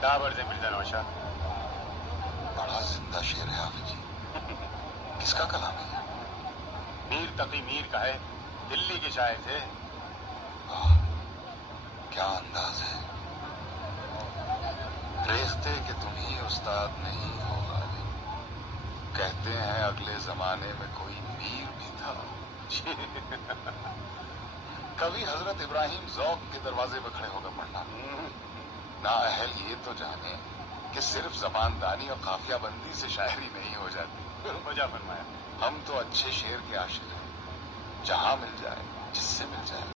ڈابر سے مرزا نوشا. بڑا زندہ شعر ہے حافظ جی. کس کا کلام ہے؟ میر تقی میر کا ہے, دلی کے شاعر تھے. واہ کیا انداز ہے. ریختے کہ تم ہی استاد نہیں ہو غالب, کہتے ہیں اگلے زمانے میں کوئی میر بھی تھا. کبھی حضرت ابراہیم ذوق کے دروازے پہ کھڑے ہو کر پڑھنا. نااہل یہ تو جانے کہ صرف زبان دانی اور قافیہ بندی سے شاعری نہیں ہو جاتی. مجھے فرمایا. ہم تو اچھے شعر کے عاشق ہیں, جہاں مل جائے جس سے مل جائے.